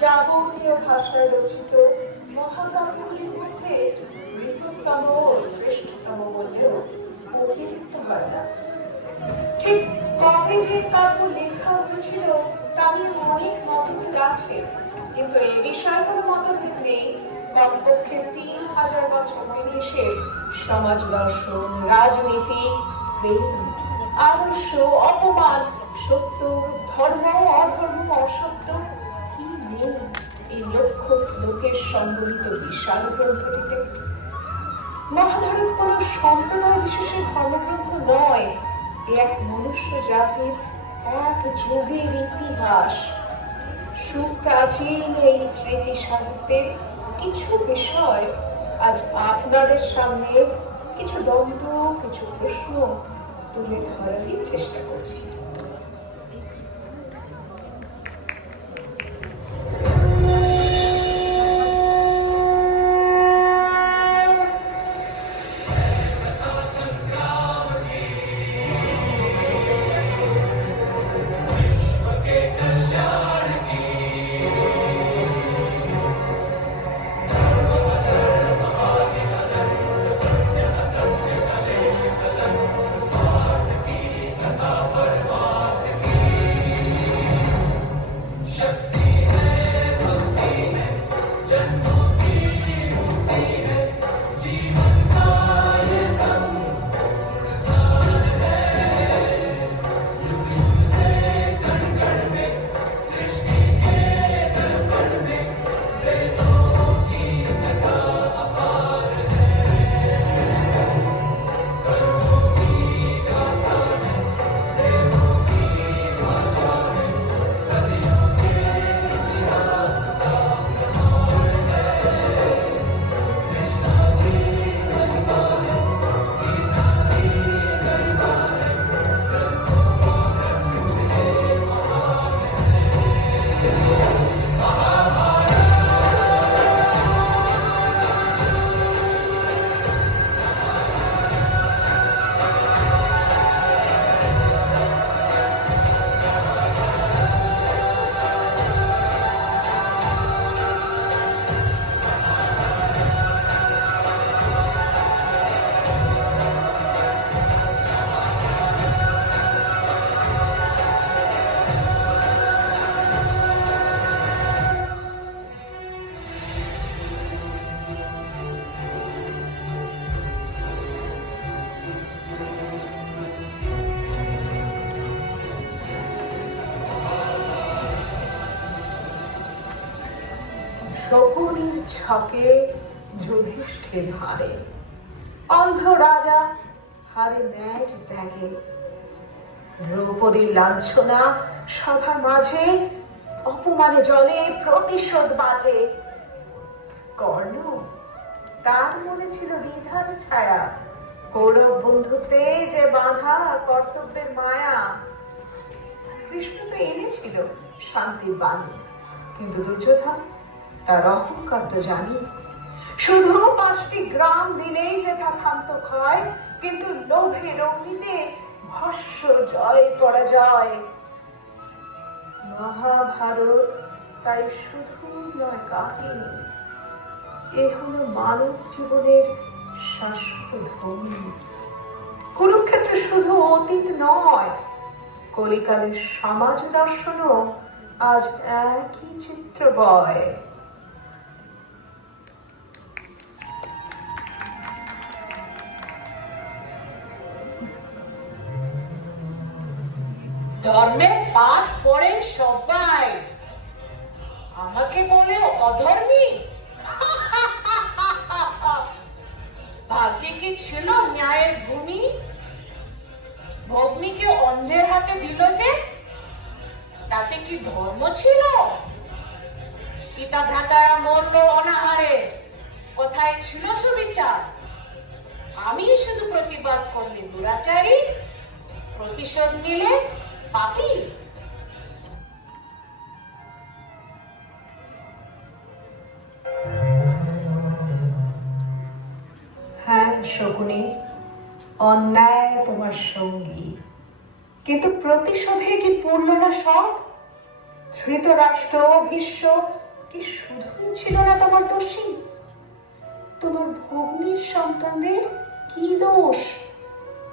যাবতীয় ভাষায় রচিত মহাকাব্যগুলির মধ্যে বৃহত্তম ও শ্রেষ্ঠতম বললেও অতিরিক্ত হয় না। ঠিক কবে যে কাব্য লেখা হয়েছিল তা নিয়ে অনেক মতভেদ আছে, কিন্তু এ বিষয়ে কোনো মতভেদ নেই। কমপক্ষে 3000 বছর পেরিয়ে এসে সমাজ দর্শন, রাজনীতি, প্রেম, আদর্শ, অপমান, সত্য, ধর্ম, অধর্ম, অসত্য কি নেই এই লক্ষ্য শ্লোকের সম্বলিত বিশাল গ্রন্থটিতে। মহাভারত কোন সম্প্রদায় বিশেষের ধর্মগ্রন্থ নয়, এক মনুষ্য জাতির এক যুগের ইতিহাস। সুপ্রাচীন এই স্মৃতি সাহিত্যের কিছু বিষয় আজ আপনাদের সামনে কিছু দ্বন্দ্ব, কিছু প্রশ্ন তুলে ধরারই চেষ্টা করছি। শকুনির ছকে যুধিষ্ঠির হারে, অন্ধ রাজা হারে ন্যায় ত্যাগে, দ্রৌপদীর লাঞ্ছনা সভার মাঝে, অপমানে জলে প্রতিশোধ বাজে। কর্ণ, তার মনে ছিল দ্বিধার ছায়া, কৌরব বন্ধুত্বে যে বাঁধা কর্তব্যের মায়া। কৃষ্ণ তো এনেছিল শান্তির বাণী, কিন্তু দুর্যোধন তার অহংকার তো জানি। শুধু 5টি গ্রাম দিলেই যে তা থামত ক্ষয়, কিন্তু লোভের অগ্নিতে ভস্য জয় পরাজয়। মহাভারত তাই শুধু নয় কাহিনী, এ হলো মানব জীবনের শাশ্বত ধ্বনি। কুরুক্ষেত্র শুধু অতীত নয়, কলিকালের সমাজ দর্শনও আজ একই চিত্র বয়। ধর্মের পাঠ পড়েন সবাই, আমাকে বলে অধর্মী। ভাগ্যে কি ছিল ন্যায়ের ভূমি? ভগ্নীকে অন্ধের হাতে দিল যে, তাতে কি ধর্ম ছিল? পিতা ভ্রাতারা মরল অনাহারে, কোথায় ছিল সুবিচার? আমি শুধু প্রতিবাদ করলে দুরাচারী, প্রতিশোধ নিলে পাপী। হ্যাঁ শকুনি, অন্যায় তোমার সঙ্গী, কিন্তু প্রতিশোধে কি পূর্ণ না সব? ধৃতরাষ্ট্র, ভীষ্ম কি শুধুই ছিল না তোমার দোষী? তোমার ভগ্নীর সন্তানদের কি দোষ?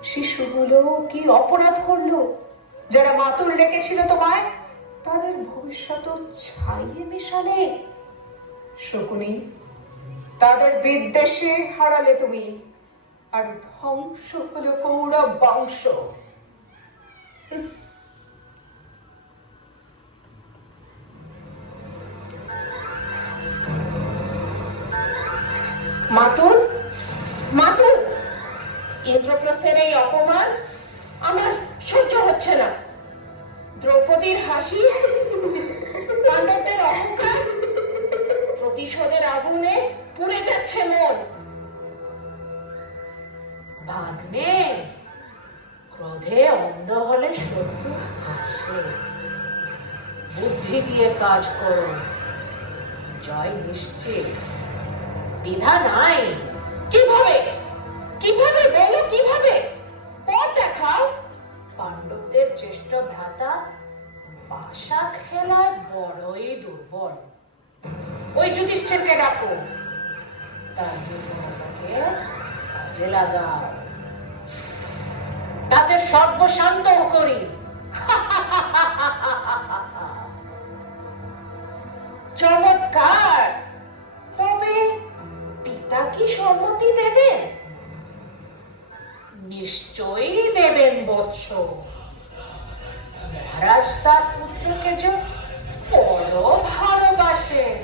শিশুগুলো কি অপরাধ করলো? যারা মাতুল ডেকেছিল তোমায়, তাদের ভবিষ্যৎ ছাইয়ে মেশালে। শকুনি, তাদের বিদ্বেষে হারালে তুমি, আর ধ্বংস হলো কৌরব বংশ। মাতুল, মাতুল, ইন্দ্রপ্রস্থের এই অপমান আমার সহ্য হচ্ছে না। দ্রৌপদীর হাসি, পাণ্ডবদের অহংকার, প্রতিশোধের আগুনে পুড়ে যাচ্ছে মন। ভাগ্নে, ক্রোধে অন্ধ হলে শত্রু হাসে। বুদ্ধি দিয়ে কাজ করো, জয় নিশ্চিত, দ্বিধা নাই। কিভাবে, কিভাবে বলো, কিভাবে? পথ দেখাও। পাণ্ডবদের জ্যেষ্ঠ ভ্রাতা পাশা খেলায় বড়ই দুর্বল। ওই যুধিষ্ঠিরকে ডাকো, তার দুর্বলতাকে কাজে লাগাও, তাদের সর্বশান্ত করি। চমৎকার। তবে পিতা কি সম্মতি দেবেন? নিশ্চয়ই দেবেন বৎস। মহারাজ তার পুত্রকে যে বড় ভালোবাসেন,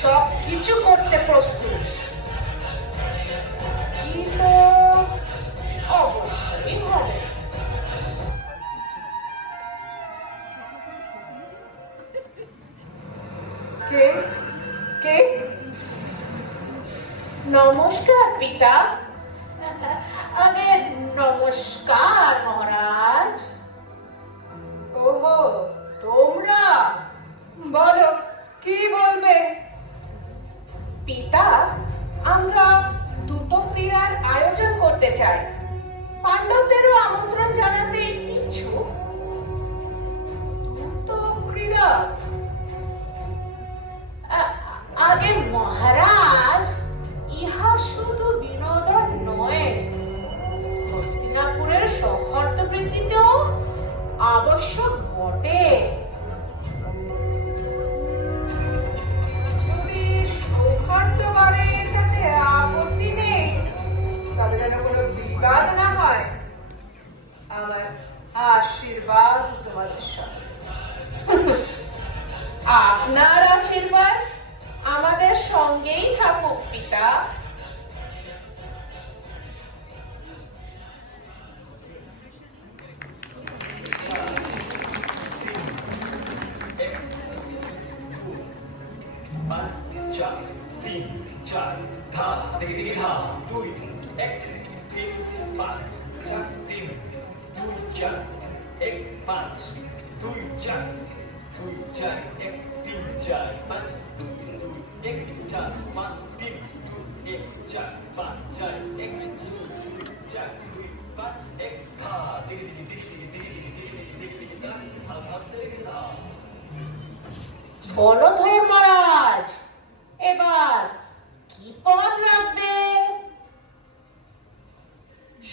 সব কিছু করতে প্রস্তুত। কি তো অবশ্যই হবে। কে কে? নমস্কার পিতা। আগে নমস্কার মহারাজ। ওহো, তোমরা বলো, কি বলবে? পিতা, আমরা দুটো ক্রীড়ার আয়োজন করতে চাই। পাণ্ডবদেরও আমন্ত্রণ জানাতে ইচ্ছুক। তো ক্রীড়া? আগে মহারাজ, ইহা শুধু বিনোদন নয়, হস্তিনাপুরের সৌহার্দ্য বৃদ্ধিতেও আবশ্যক বটে। যদি সৌহার্দ্য বাড়ে তাতে আপত্তি নেই, তবে যেন কোনো বিবাদ না হয়। আমার আশীর্বাদ তোমাদের সঙ্গে। আপনার আশীর্বাদ আমাদের সঙ্গেই থাকুক পিতা। বলো ধর্মরাজ, এবার কি পথ রাখবে?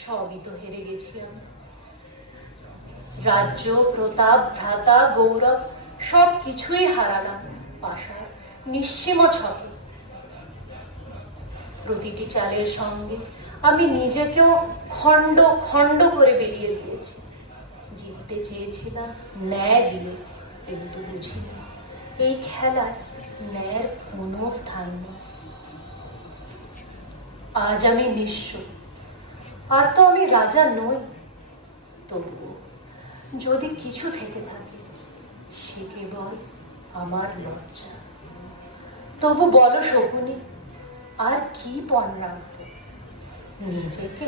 সবই তো হেরে গেছি আমি। রাজ্য, প্রতাপ, ভ্রাতা, গৌরব সব কিছুই হারালাম পাশার নিশ্চিম ছকে। প্রতিটি চালের সঙ্গে আমি নিজেকেও খণ্ড খণ্ড করে বেরিয়ে দিয়েছি। জিততে চেয়েছিলাম ন্যায় দিয়ে, কিন্তু বুঝিনি এই খেলায় ন্যায়ের কোনো স্থান নেই। আজ আমি নিঃস্ব, আর তো আমি রাজা নই। তবুও যদি কিছু থেকে থাকে, সে কেবল আমার লজ্জা। তবু বলো শকুনি, আর কি পণ রাখবো নিজেকে?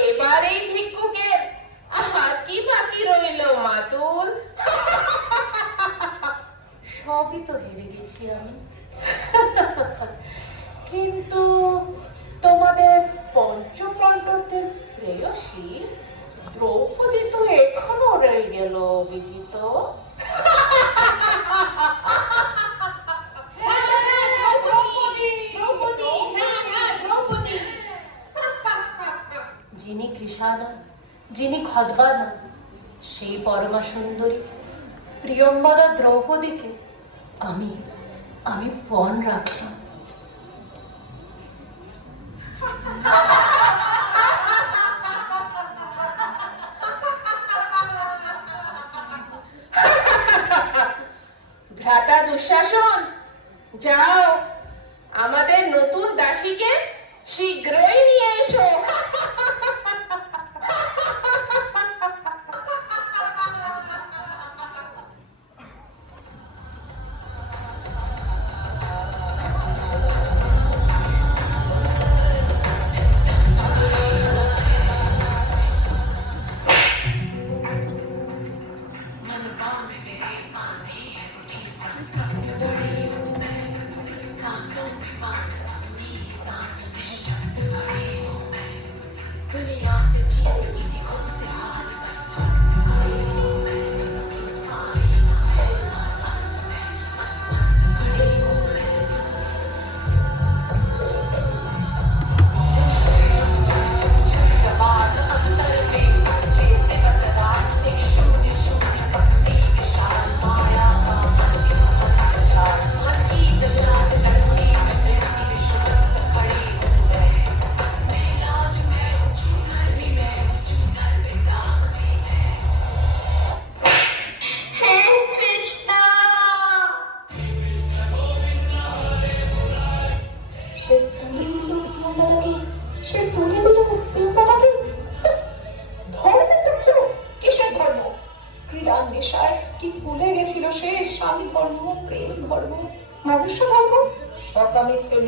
এবার এই ভিক্ষুকের আর কি বাকি রইল মাতুল? সবই তো হেরে গেছি আমি। কিন্তু তোমাদের পঞ্চপাণ্ডবদের প্রেয়সী দ্রৌপদী তো গেল বিজিত? যিনি কৃষানা, যিনি খদ্বানা, সেই পরমা সুন্দরী প্রিয়ম্বদা দ্রৌপদীকে আমি আমি পণ রাখলাম। ভ্রাতা দুঃশাসন, যাও আমাদের নতুন দাসীকে শীঘ্রই নিয়ে এসো।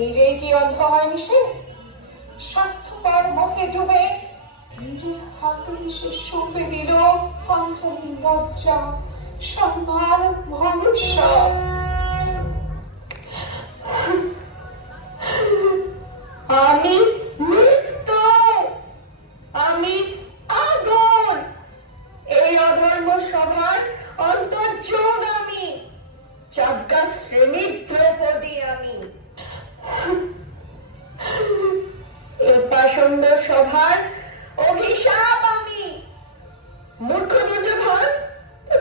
নিজেই কি অন্ধ হয়নি সে? স্বার্থপর মোহে ডুবে নিজের হাতে সে সঁপে দিল পাঞ্চালীর লজ্জা, সম্মান, ভবিষ্যৎ। আমি মৃত্যু, আমি আগুন, এই অধর্ম সভার অন্তর্যোগ আমি, চাজ্ঞা শ্রেণী দ্রৌপদী আমি, এই পাষণ্ড সভার অভিশাপ আমি। মূর্খ দুর্যোধন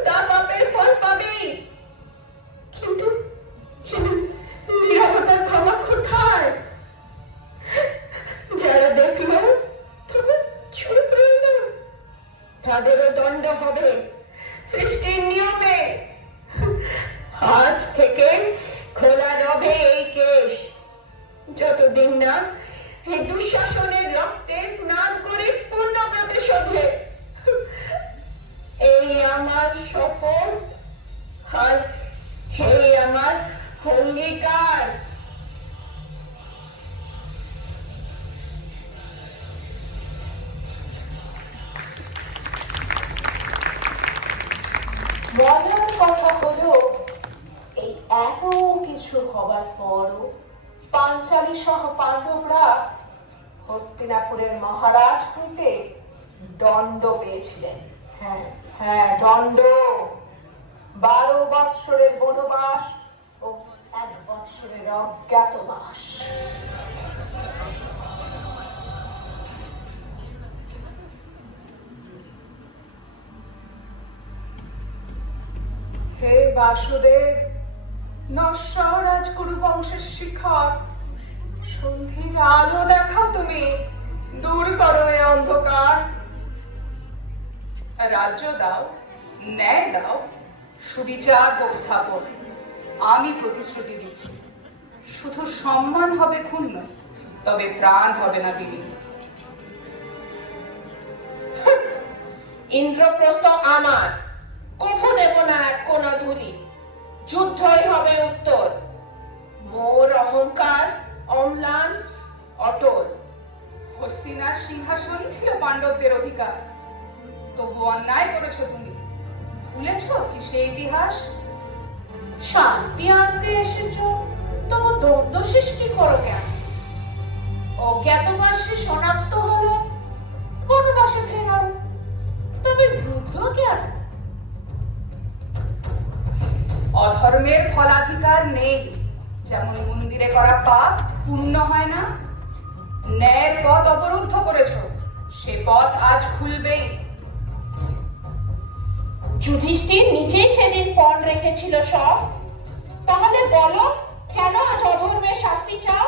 তার পাপের ফল পাবেই, কিন্তু নীরবতার ক্ষমা কোথায়? যারা দেখলো তখন চুপ রইল, তাদেরও দণ্ড হবে সৃষ্টির নিয়মে। আজ থেকে খোলা রবে এই কেশ, যতদিন না এই দুঃশাসনের রক্তে স্নান করে পূর্ণ প্রতিশোধে। এই আমার শপথ আর এই আমার অঙ্গীকার। মজার কথা হলো, এই এত কিছু হবার পরও পাঞ্চালী সহ পাণ্ডবরা হস্তিনাপুরের মহারাজ হইতে দণ্ড পেয়েছিলেন। হ্যাঁ হ্যাঁ, দণ্ড। 12 বৎসরের বনবাস ও 1 বৎসরের অজ্ঞাতবাস। হে বাসুদেব, নশ্বর রাজগুরু বংশের শিখর, সন্ধির আলো দেখাও তুমি, দূর করো এ অন্ধকার। রাজ্য দাও, ন্যায় দাও, সুবিচার হোক স্থাপন। আমি প্রতিশ্রুতি দিচ্ছি, শুধু সম্মান হবে ক্ষুণ্ণ, তবে প্রাণ হবে না বিলীন। ইন্দ্রপ্রস্থ আমার, কভু দেব না এক কোন ধুলি, যুদ্ধই হবে উত্তর। মোর অহংকার অম্লান অটল। হস্তিনার সিংহাসনই ছিল পাণ্ডবদের অধিকার, তবু অন্যায় করেছ তুমি। ভুলেছ কি সেই ইতিহাস? শান্তি আনতে এসেছ, তবু দ্বন্দ্ব সৃষ্টি করো কেন? অজ্ঞাতবাসে শনাক্ত হলো, বনবাসে ফেরাও, তবে যুদ্ধ কেন? ধর্মের ফলাধিকার নেই। যেমন মন্দিরে করা পাপ পুণ্য হয় না, ন্যায়ের পথ অবরুদ্ধ করেছ, সে পথ আজ খুলবেই। যুধিষ্ঠির নিজেই সেদিন পণ রেখেছিল সব। তাহলে বলো, কেন আজ অধর্মের শাস্তি চাও?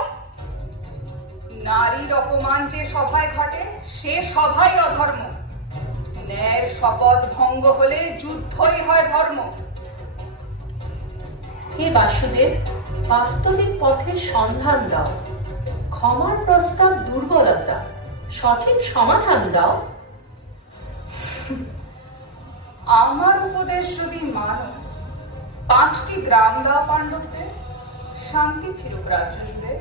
নারীর অপমান যে সভায় ঘটে, সে সভাই অধর্ম। ন্যায়ের শপথ ভঙ্গ হলে যুদ্ধই হয় ধর্ম। হে বাসুদেব, বাস্তবিক পথের সন্ধান দাও, ক্ষমার প্রস্তাব দুর্বলতা, সঠিক সমাধান দাও। আমার উপদেশ যদি মানো, 5টি গ্রাম দাও পাণ্ডবদের, শান্তি ফিরুক রাজ্য জুড়ে।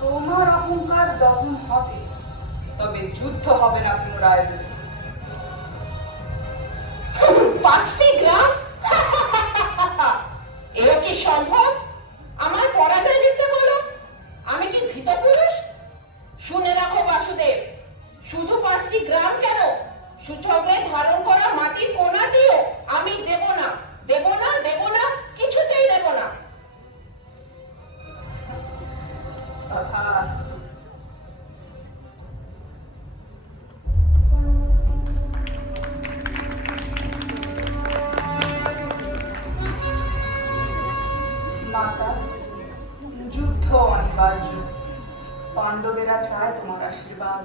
তোমার অহংকার দহন হবে, তবে যুদ্ধ হবে না পুনরায়। 5টি গ্রাম? এও কি সম্ভব? আমার পরাজয় লিখতে বলো? আমি কি ভীত পুরুষ? শুনে রাখো বাসুদেব, শুধু 5টি গ্রাম কেন, সূচক্রে ধারণ করা মাটির কোনা দিও আমি দেব না, দেব না, দেব না, কিছুতেই দেব না। তথাস্তু। মাতা, যুদ্ধ অনিবার্য। পাণ্ডবেরা চায় তোমার আশীর্বাদ।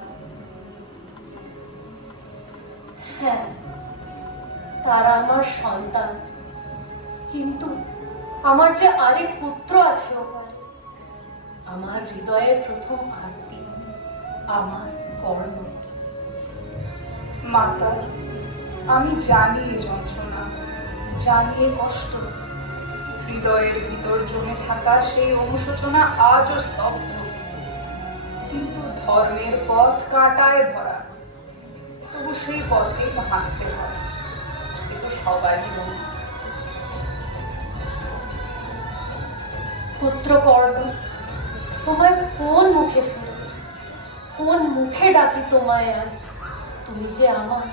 হ্যাঁ, তারা আমার সন্তান, কিন্তু আমার যে আরেক পুত্র আছে ওপারে। আমার হৃদয়ের প্রথম আরতি, আমার কর্ণ। মাতা, আমি জানি এ যন্ত্রণা, জানি এ কষ্ট। হৃদয়ের ভিতর জমে থাকা সেই অনুশোচনা আজও স্তব্ধ। কিন্তু ধর্মের পথ কাঁটায় ভরা, তবু সেই পথেই তো হাঁটতে হয়। এ তো সবারই রোগ। পুত্র কর্ণ, তোমায় কোন মুখে ফেলব, কোন মুখে ডাকি তোমায় আজ? তুমি যে আমার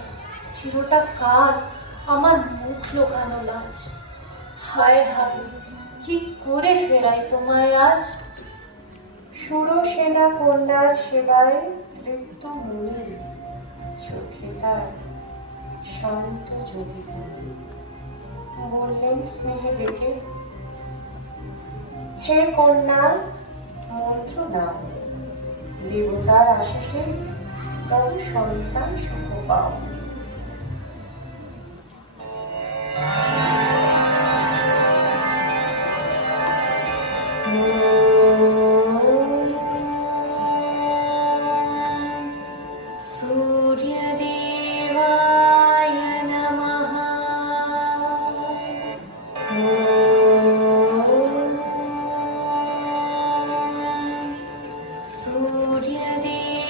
চিরটা কাল, আমার মুখ লোকানো লাজ। হায় হায়, কি করে ফেরাই তোমায় আজ? সুরসেনা কন্যার সেবায় তৃপ্ত মুনি, চোখে তার শান্ত যোগী বললেন স্নেহে ডেকে, হে কন্যা, মন্ত্র নাও, দেবতার আশিসে তবে সন্তান সুখ পাও। सूर्यदेवाय नमः।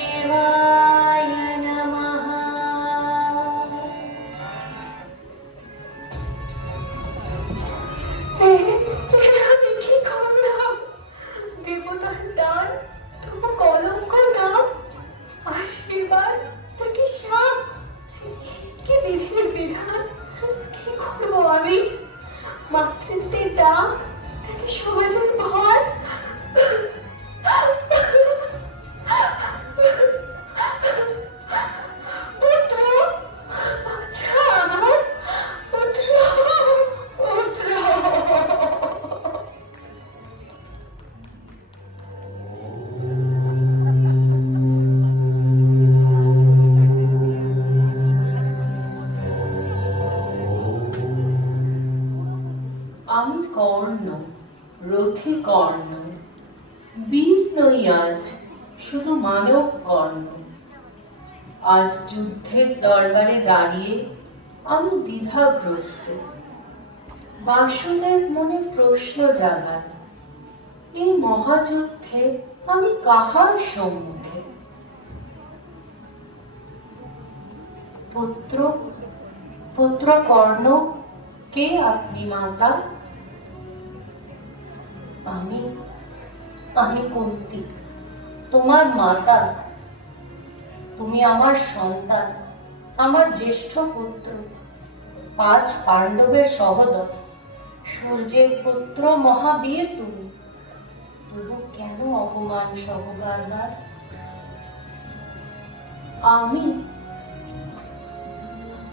सूर्यदेवाय नमः। কি করলাম? দেবতার দান, তবু কলঙ্ক নাম, আশীর্বাদ নাকি সাপ? কি বিধির বিধান, কি করবো আমি? মাতৃত্বের ডাক নাকি সমাজের ভয়? পুত্র, আচ্ছা আমার পুত্র, পুত্র। আমি কর্ণ, রথে কর্ণ, বীর নই আজ, শুধু মানব কর্ণ। আজ যুদ্ধের দরবারে দাঁড়িয়ে আমি দ্বিধাগ্রস্ত। বাসুদেব মনে প্রশ্ন জাগান, এই মহাযুদ্ধে আমি কাহার সম্মুখে? পুত্র, পুত্র কর্ণ, কে আপনি মাতা? আমি কুন্তী, তোমার মাতা। তুমি আমার সন্তান, আমার জ্যেষ্ঠ পুত্র, 5 পাণ্ডবের সহোদর। সূর্যের পুত্র মহাবীর তুমি, তবু কেন অপমান সহ বারবার? আমি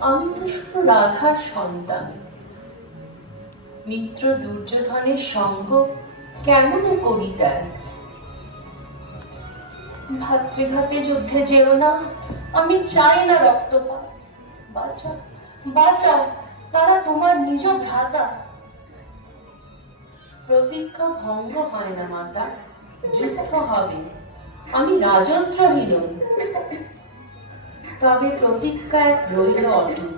আমি তো শুধু রাধার সন্তান। মিত্র দুর্যোধনের সঙ্গ কেমন কবিতায়? ভাতৃঘাতে যুদ্ধে যেও না, আমি চাই না রক্তপাত। বাঁচাও, বাঁচাও, তারা তোমার নিজ ভ্রাতা। প্রতিজ্ঞা ভঙ্গ হয় না মাতা, যুদ্ধ হবে, আমি রাজদ্রোহী নই। তবে প্রতিজ্ঞা এক রইল অটুট,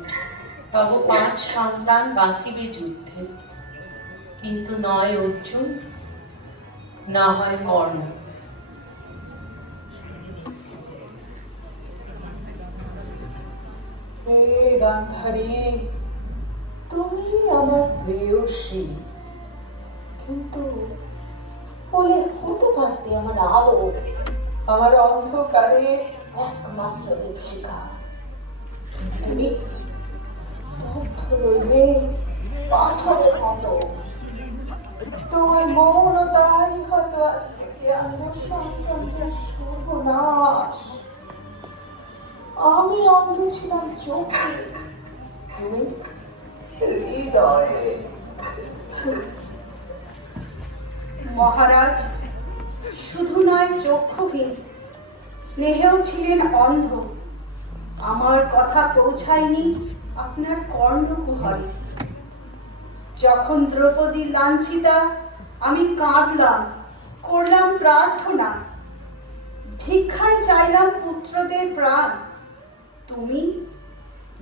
তব 5 সন্তান বাঁচিবে যুদ্ধে, কিন্তু নয় অর্জুন, না হয় কর্ণ। হে গান্ধারী, তুমি আমার প্রেয়সী, কিন্তু বলে হতে পারতে আমার আলো, আমার অন্ধকারে একমাত্র দীপশিখা। কিন্তু তুমি স্তব্ধ রইলে পাথরের মতো। তোমার মৌনতাই হয়তো আজ থেকে আমার সন্তানদের সর্বনাশ। আমি অন্ধ ছিলাম চোখে, তুমি হৃদয়ে। মহারাজ শুধু নয় চক্ষুহীন, স্নেহেও ছিলেন অন্ধ। আমার কথা পৌঁছায়নি আপনার কর্ণকুহরে। যখন দ্রৌপদী লাঞ্ছিতা, আমি কাঁদলাম, করলাম প্রার্থনা, ভিক্ষায় চাইলাম পুত্রদের প্রাণ। তুমি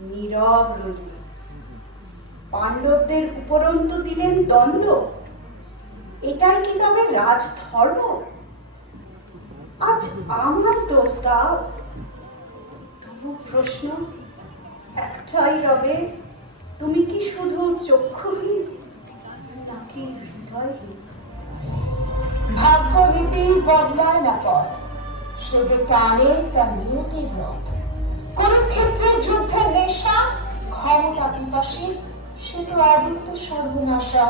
নীরব রইলে। পাণ্ডবদের উপরন্তু দিলেন দণ্ড। এটাই কি তবে রাজধর্ম? আজ আমার দোষ দাও। তবু প্রশ্ন একটাই রবে, তুমি কি শুধু চক্ষুহীন নাকি হৃদয়হীন? ভাগ্যলিপি বদলায় না পথ, সে যে টানে তার নিয়তির রথ। কুরুক্ষেত্রের যুদ্ধের নেশা, ক্ষমতা পিপাসী, সে তো আদিত্য সর্বনাশা।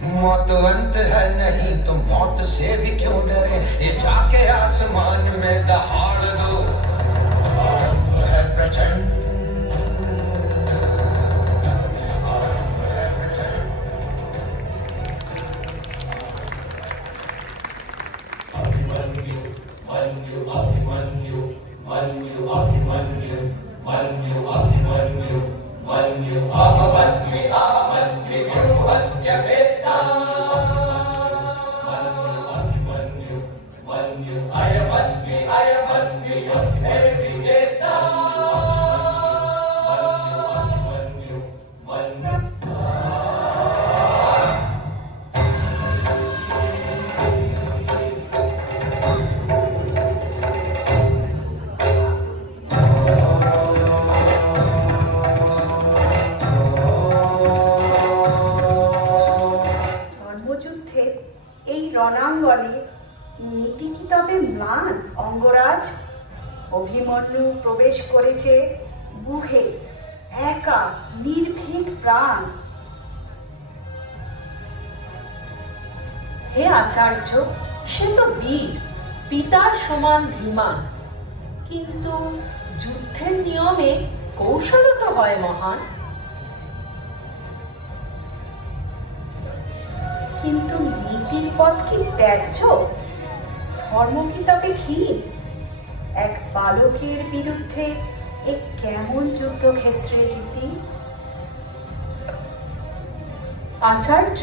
मौत अंत है नहीं तो मौत से भी क्यों डरे, ये जाके आसमान में दहाड़ दो। आरंभ है प्रचंड, आरंभ है प्रचंड। अभिमन्यु যুদ্ধে এই রণাঙ্গনে নীতি কি তবে ম্লান অঙ্গরাজ? অভিমন্যু প্রবেশ করেছে গুহে, একা নির্ভীক প্রাণ। হে আচার্য, সে তো বীর, পিতার সমান ধীমান, কিন্তু যুদ্ধের নিয়মে কৌশলও তো হয় মহান। কিন্তু নীতির পথ কি ত্যায্য? ধর্ম কি তবে ক্ষীণ? এক বালকের বিরুদ্ধে এ কেমন যুদ্ধক্ষেত্রে রীতি? আচার্য,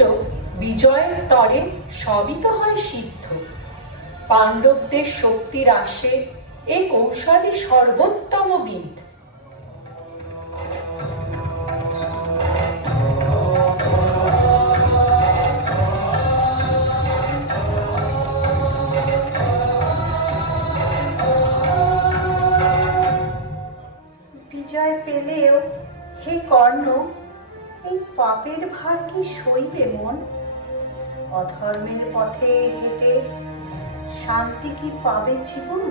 বিজয়ের তরে সবই তো হয় সিদ্ধ। পাণ্ডবদের শক্তির আসে এ কৌশলী সর্বোত্তম বিদ। বিজয় পেলেও হে কর্ণ, এই পাপের ভার কি সইবে মন? অধর্মের পথে হেঁটে শান্তি কি পাবে জীবন?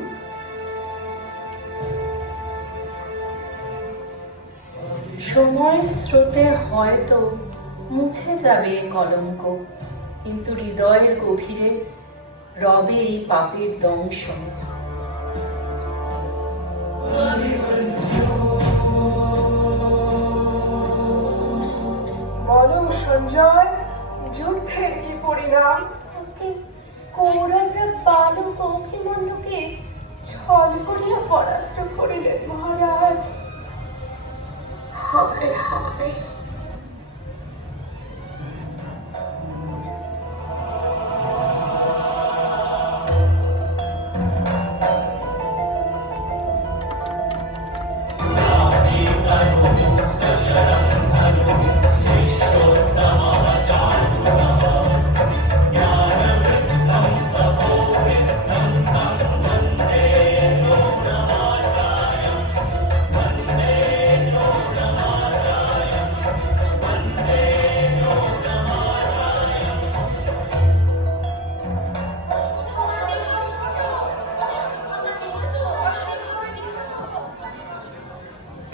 সময়ের স্রোতে হয়তো মুছে যাবে এ কলঙ্ক, কিন্তু হৃদয়ের গভীরে রবে এই পাপের দংশন। বলো সঞ্জয়, যুদ্ধের কি পরিণাম? কৌরবরা বালক অভিমন্যুকে ছল করিয়া পরাস্ত করিলেন মহারাজ। হবে হবে।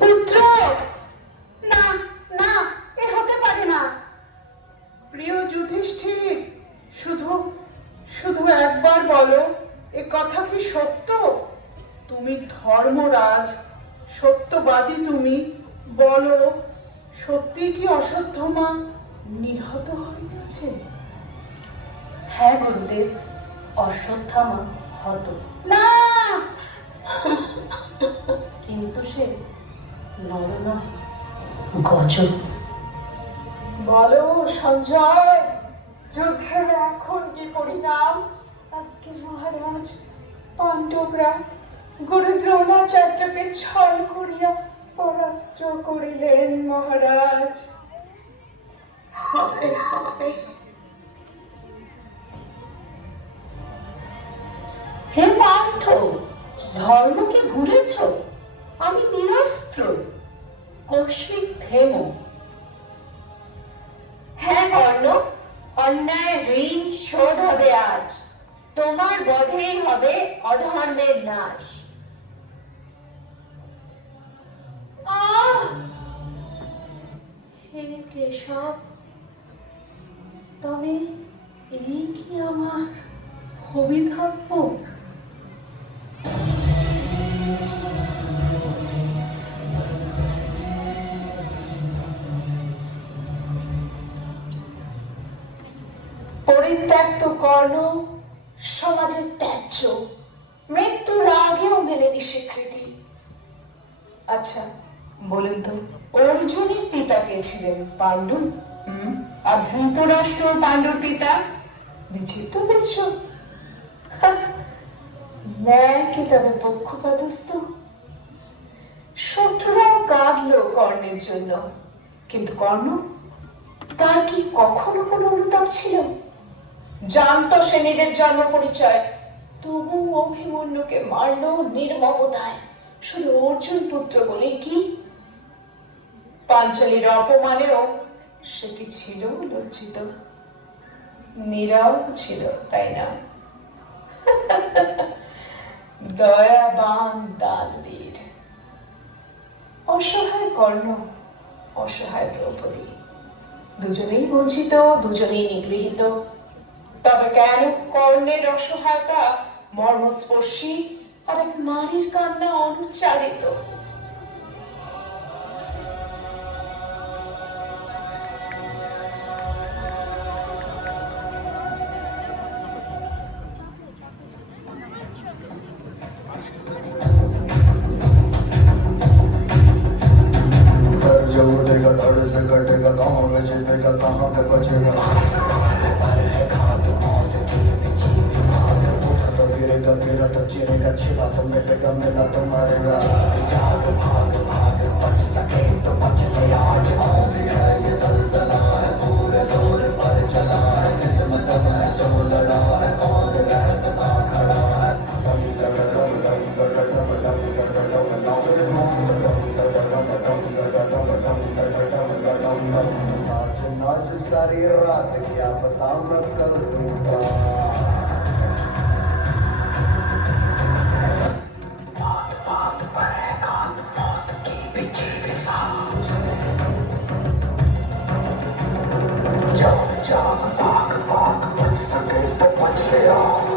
পুত্র, না না, এ হতে পারে না। প্রিয় যুধিষ্ঠির, শুধু শুধু একবার বলো, এ কথা কি সত্য? তুমি ধর্মরাজ, সত্যবাদী তুমি, বলো সত্যি কি অশ্বত্থামা নিহত হইয়াছে? হ্যাঁ গুরুদেব, অশ্বত্থামা হত, না, কিন্তু সে নর নয়, গজ। বলো সঞ্জয়, যুদ্ধের এখন কি পরিণাম? আজ্ঞে মহারাজ, পাণ্ডবরা গুরু দ্রোণাচার্যকে ছল করিয়া পরাস্ত করিলেন মহারাজ। হবে হবে। হে পার্থ, ধর্মকে ভুলেছ? আমি নিরস্ত্র, কৌশিক ধেম। হ্যাঁ কর্ণ, অন্যায় ঋণ শোধ হবে আজ, তোমার বধেই হবে অধর্মের নাশ। হে কেশব, তবে এই কি আমার হবিধাব্য? পরিত্যক্ত কর্ণ সমাজের ত্যায্য, মৃত্যুর আগেও মেলেনি স্বীকৃতি। আচ্ছা বলুন তো, অর্জুনের পিতা কে ছিলেন? পাণ্ডু। আর ধৃতরাষ্ট্র পাণ্ডুর পিতা? বিচিত্র বলছ? ন্যায় কি তবে পক্ষপাতস্থ? শত্রুরাও কাঁদল কর্ণের জন্য, কিন্তু কর্ণ, তার কি কখনো কোনো অনুতাপ ছিল? জানতো সে নিজের জন্ম পরিচয়, তবু অভিমন্যুকে মারল নির্মমতায়, শুধু অর্জুন পুত্র বলেই কি? পাঞ্চালীর অপমানেও সে কি ছিল লজ্জিত? নীরব ছিল, তাই না? দয়াবান দানবীর। অসহায় কর্ণ, অসহায় দ্রৌপদী, দুজনেই বঞ্চিত, দুজনেই নিগৃহীত। তবে কেন কর্ণের অসহায়তা মর্মস্পর্শী আর এক নারীর কান্না অনুচ্চারিত? सर जो उठेगा धड़ से कटेगा, कहाँ पे छिपेगा कहाँ पे बचेगा। उठा तो गिरेगा, गिरा तो चिरेगा, छिला तो मिलेगा, मिला तो मरेगा। जाग भाग भाग बच सके तो बच ले आज, आंधी है ये ज़लज़ला है, पूरे जोर पर चला है, किस्मत में जो लड़ा है, कौन रह सका खड़ा है। नाच नाच सारी रात, क्या पता मैं कल लूटा। बात बात पर है घात, मौत की भी तेरे साथ। जाग जाग भाग भाग बच सके तो बच ले आज।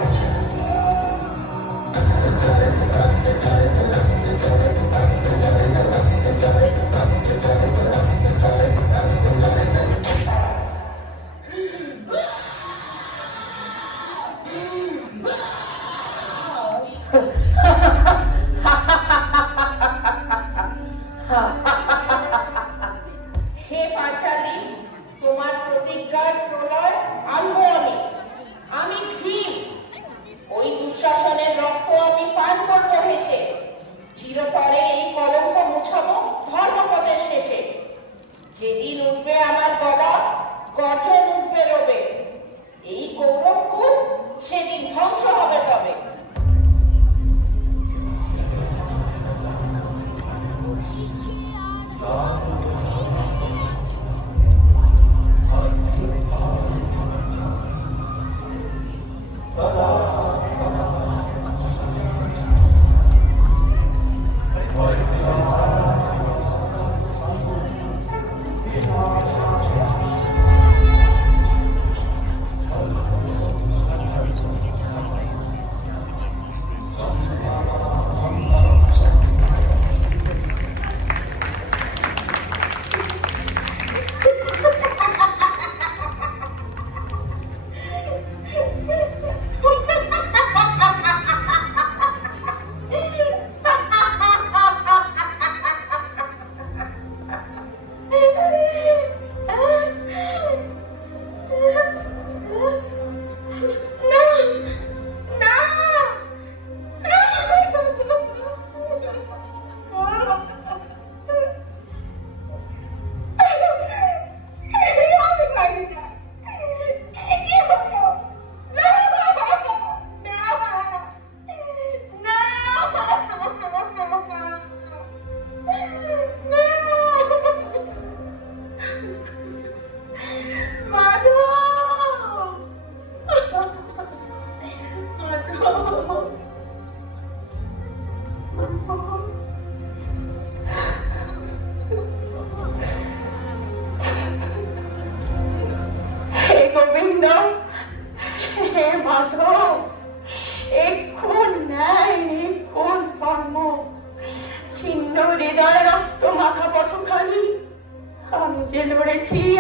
হে পাঁচালী, তোমার প্রতিজ্ঞার প্রলয় আনবো আমি। আমি ভীম, ওই দুঃশাসনের রক্ত আমি পান করবো হেসে। চিরতরে এই কলঙ্ক মুছাবো ধর্মপথের শেষে। যেদিন উঠবে আমার গলা, গর্জন উঠবে রবে। এই কৌরব কুল সেদিন ধ্বংস হবে তবে।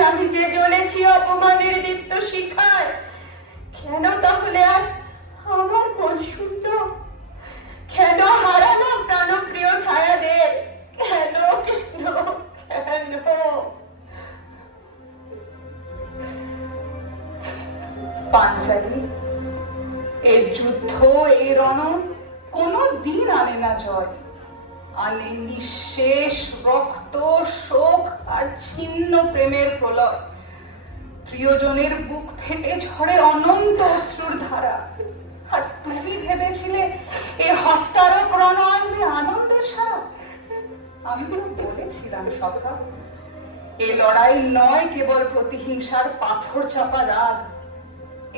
আমি যে জ্বলেছি অপমানের দীপ্ত শিখায়, কেন তাহলে আজ আমার কোন শূন্য? কেন হারানো প্রাণপ্রিয় ছায়াদের? কেন কেন কেন? পাঞ্চালী, এই যুদ্ধ, এই রণন কোনো দিন আনে না জয়, আনে নিঃশেষ রক্ত, শোক আর ছিন্ন প্রেমের প্রলয়। প্রিয়জনের বুক ফেটে ঝরে অনন্ত অশ্রুর ধারা। আর তুমি ভেবেছিলে এ হস্তারক রণ আনবে আনন্দের সারা? আমি তো বলেছিলাম সখা, এ লড়াই নয় কেবল প্রতিহিংসার পাথর চাপা রাগ,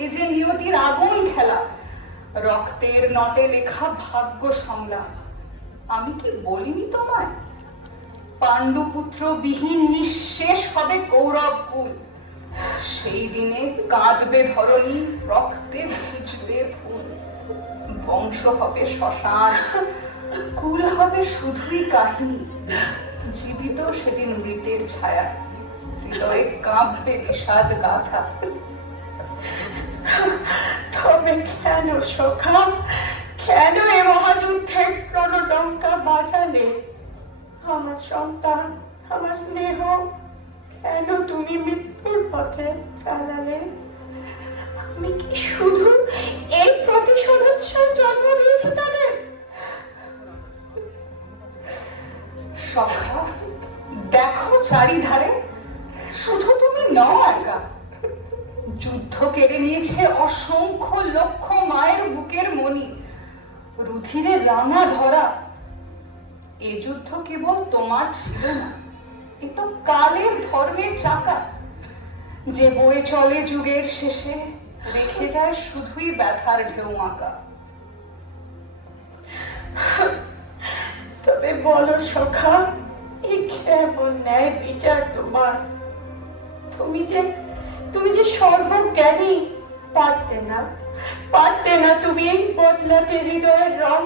এ যে নিয়তির আগুন খেলা, রক্তের নটে লেখা ভাগ্য সংলাপ। আমি কি বলিনি তোমায়, পাণ্ডুপুত্র বিহীন নিঃশেষ হবে কৌরব কুল। সেই দিনে কাঁদবে ধরণী, রক্তে ভিজবে ফুল। বংশ হবে শ্মশান, কুল হবে শুধুই কাহিনী। জীবিত সেদিন মৃতের ছায়া, হৃদয়ে কাঁপবে বিষাদ গাথা। তবে কেন সখা, কেন এ মহাযুদ্ধের রণডঙ্কা বাজালে? আমার সন্তান, আমার স্নেহ, কেন তুমি মৃত্যুর পথে চালালে? আমি কি শুধু এই প্রতিশোধের জন্ম দিয়েছি তাদের? সখা, দেখো চারিধারে, শুধু তুমি নও একা। যুদ্ধ কেড়ে নিয়েছে অসংখ্য লক্ষ মায়ের বুকের মণি, রুধিরে রাঙা ধরা। এ যুদ্ধ কেবল তোমার ছিল না, এ তো কালের ধর্মের চাকা, যে বয়ে চলে যুগের শেষে, রেখে যায় শুধুই ব্যথার ঢেউ আঁকা। তবে বলো সখা, এই কেমন ন্যায় বিচার তোমার? তুমি যে সর্বজ্ঞানী, পারতে না তুমি এই বদলাতে হৃদয়ের রং?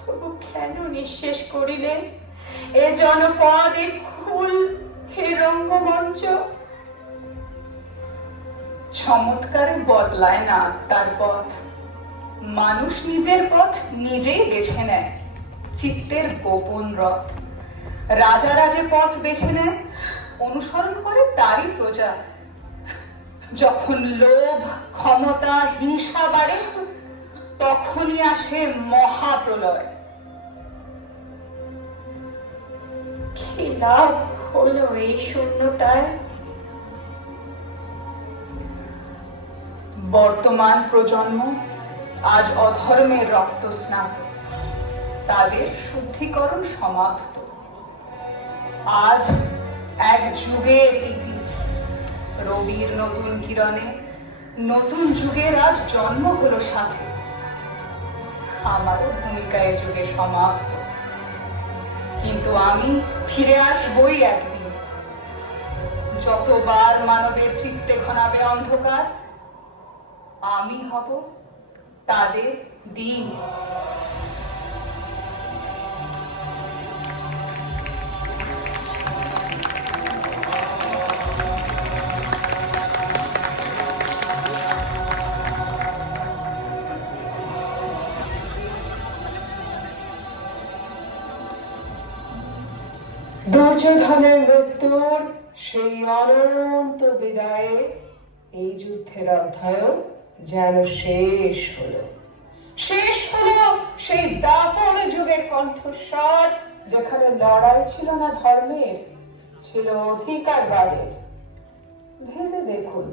তবু কেন নিঃশেষ করিলে এ জনপদ, এ ফুল, হে রঙ্গমঞ্চ? চমৎকারে বদলায় না তার পথ, মানুষ নিজের পথ নিজেই বেছে নেয়, চিত্তের গোপন রথ। রাজা রাজে পথ বেছে নেয়, অনুসরণ করে তারই প্রজা। যখন লোভ, ক্ষমতা, হিংসা বাড়ে, তখনই আসে মহাপ্রলয়। কি লাভ হলো এই শূন্যতায়? বর্তমান প্রজন্ম আজ অধর্মের রক্ত স্নাত, তাদের শুদ্ধিকরণ সমাপ্ত। আজ এক যুগের ইতি, রবির নতুন কিরণে নতুন যুগের আজ জন্ম হলো সাথে। আমারও ভূমিকা এ যুগে সমাপ্ত, কিন্তু আমি ফিরে আসবই একদিন। যতবার মানবের চিত্তে ঘনাবে অন্ধকার, আমি হব তাদের দিন। দুর্যোধনের মৃত্যুর সেই অনন্ত বিদায়ে এই যুদ্ধের অধ্যায় যেন শেষ হলো সেই দাপর যুগের কণ্ঠস্বর, যেখানে লড়াই ছিল না ধর্মের, ছিল অধিকারবাদের। ভেবে দেখুন,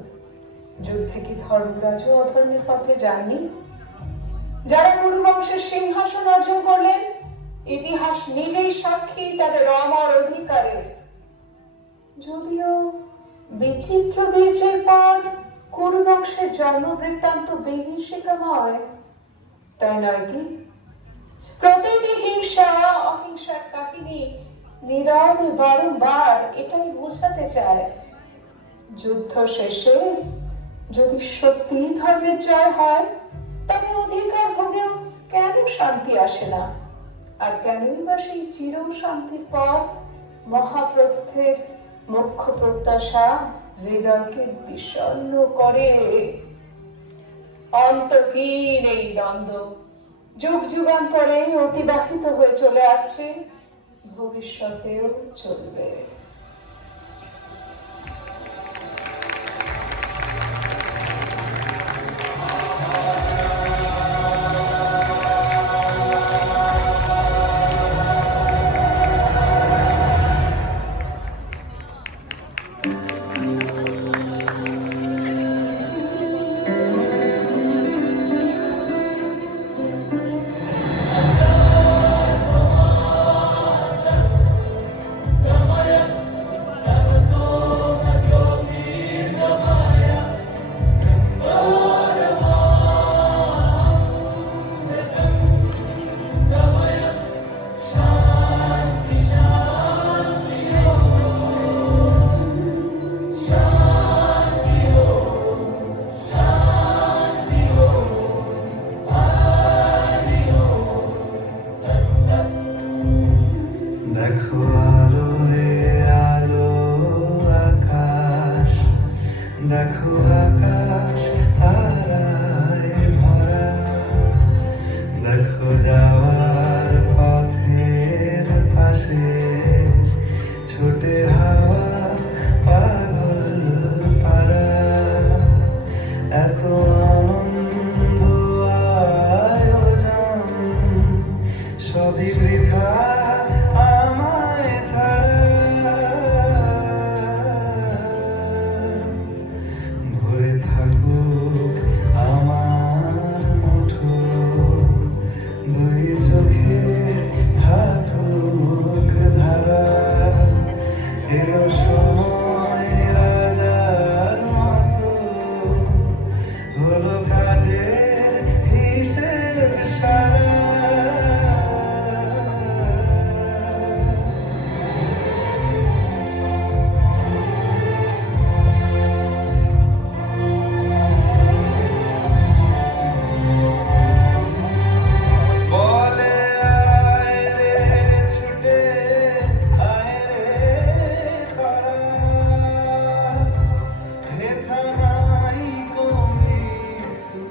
যুদ্ধে কি ধর্মরাজও অধর্মের পথে যাননি? যারা কুরু বংশের সিংহাসন অর্জন করলেন, ইতিহাস নিজেই সাক্ষী তাদের অমর অধিকারের। যদিও বিচিত্র বীর্যের পর কুরু বংশের জন্ম বৃত্তান্ত বিভীষিকাময়, তাই নয় কি? প্রতিটি হিংসা অহিংসার কাহিনী নীরবে বারংবার এটাই বোঝাতে চায়, যুদ্ধ শেষে যদি সত্যি ধর্মের জয় হয়, তবে অধিকার ভোগেও কেন শান্তি আসে না? আর কেনই বা সেই চির শান্তির পথ, মহাপ্রস্থের মুখ্য প্রত্যাশা হৃদয়কে বিষণ্ণ করে? অন্তহীন এই দ্বন্দ্ব যুগ যুগান্তরে অতিবাহিত হয়ে চলে আসছে, ভবিষ্যতেও চলবে। এত আনন্দ আয়োজন সবই বৃথা আমায় ছাড়া ভরে থাকুক আমার মুঠো দুই চোখে থাকুক ধারা এলো সময় রাজার মতো হলো কাজের হিসেব সারা বলে আয় রে ছুটে আয় রে তারা হে থামাই গো মৃত্যু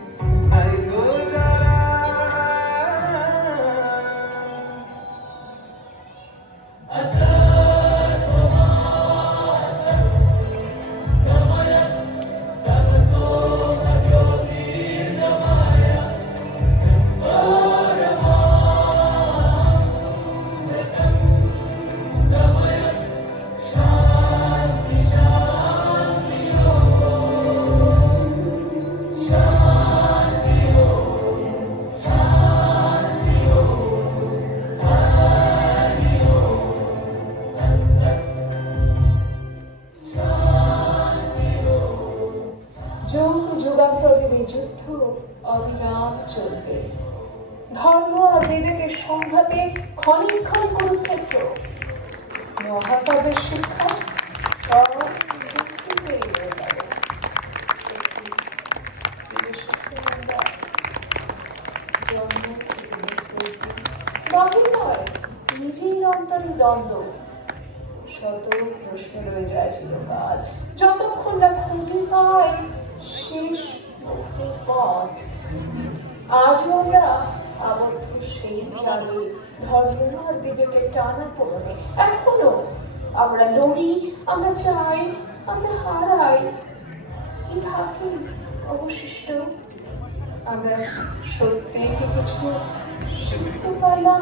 আই গো যারা যুগ যুগান্তরের এই যুদ্ধ অবিরাম চলবে। ধর্ম আর বিবেকের সংঘাতে ক্ষণে ক্ষণে কুরুক্ষেত্র। মহাকাব্যের শিক্ষা সব পৃথিবীতেই রয়ে গেল। সত্যি, এই যে শিক্ষা আমরা জন্ম থেকে মৃত্যু অবধি, বাহির নয়, নিজের অন্তরে দ্বন্দ্ব। শত প্রশ্ন রয়ে যায় চিরকাল, যতক্ষণ না খুঁজে পাই শেষ মুক্তির পথ। আজও আমরা আবদ্ধ সেই জালে, ধর্ম আর বিবেকের টানা পড়নে। এখনো আমরা লড়ি, আমরা চাই, আমরা হারাই। কি থাকে অবশিষ্ট? আমরা সত্যি কি কিছু শিখতে পারলাম?